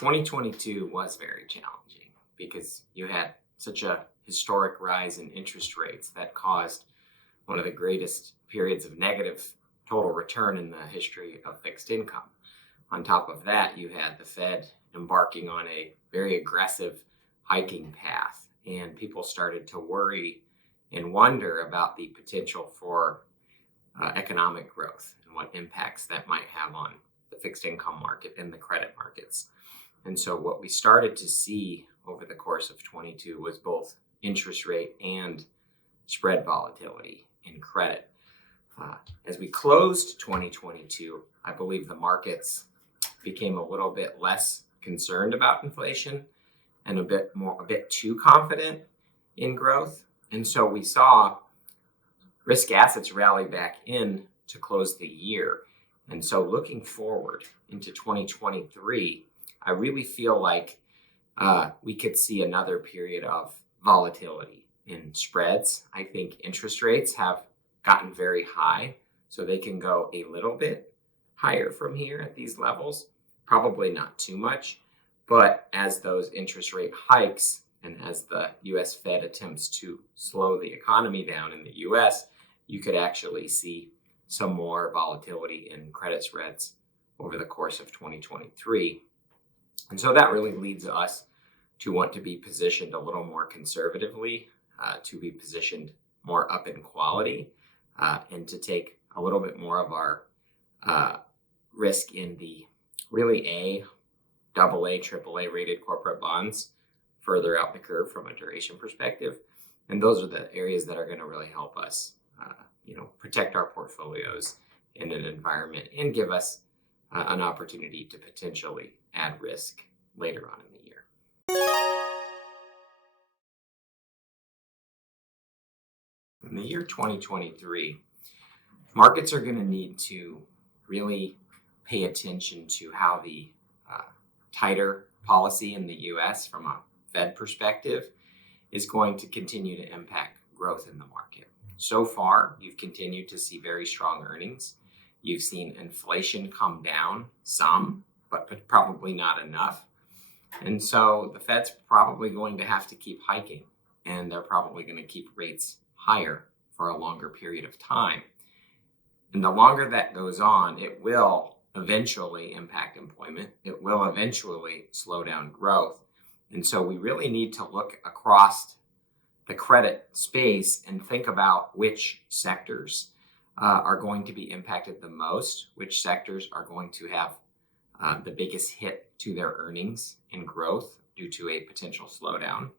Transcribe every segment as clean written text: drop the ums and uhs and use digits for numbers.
2022 was very challenging because you had such a historic rise in interest rates that caused one of the greatest periods of negative total return in the history of fixed income. On top of that, you had the Fed embarking on a very aggressive hiking path, and people started to worry and wonder about the potential for economic growth and what impacts that might have on the fixed income market and the credit markets. And so what we started to see over the course of 22 was both interest rate and spread volatility in credit. As we closed 2022, I believe the markets became a little bit less concerned about inflation and a bit too confident in growth. And so we saw risk assets rally back in to close the year. And so looking forward into 2023, I really feel like we could see another period of volatility in spreads. I think interest rates have gotten very high, so they can go a little bit higher from here at these levels, probably not too much. But as those interest rate hikes and as the US Fed attempts to slow the economy down in the US, you could actually see some more volatility in credit spreads over the course of 2023. And so that really leads us to want to be positioned a little more conservatively, to be positioned more up in quality, and to take a little bit more of our risk in the really AA, AAA rated corporate bonds further out the curve from a duration perspective. And those are the areas that are going to really help us, protect our portfolios in an environment and give us an opportunity to potentially add risk later on in the year. In the year 2023, markets are going to need to really pay attention to how the tighter policy in the US from a Fed perspective is going to continue to impact growth in the market. So far, you've continued to see very strong earnings. You've seen inflation come down some, but probably not enough. And so the Fed's probably going to have to keep hiking, and they're probably going to keep rates higher for a longer period of time. And the longer that goes on, it will eventually impact employment. It will eventually slow down growth. And so we really need to look across the credit space and think about which sectors are going to be impacted the most, which sectors are going to have the biggest hit to their earnings and growth due to a potential slowdown.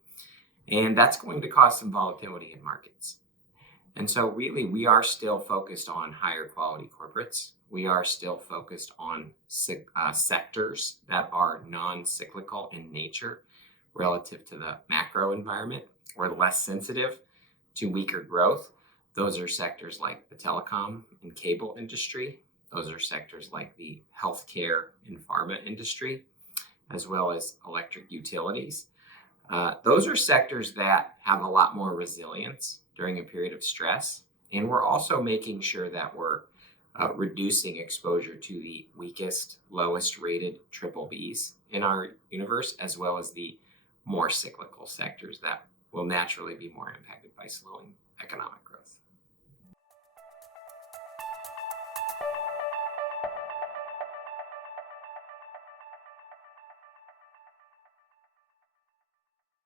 And that's going to cause some volatility in markets. And so really, we are still focused on higher quality corporates. We are still focused on sectors that are non-cyclical in nature relative to the macro environment or less sensitive to weaker growth. Those are sectors like the telecom and cable industry. Those are sectors like the healthcare and pharma industry, as well as electric utilities. Those are sectors that have a lot more resilience during a period of stress. And we're also making sure that we're reducing exposure to the weakest, lowest rated BBBs in our universe, as well as the more cyclical sectors that will naturally be more impacted by slowing economic growth.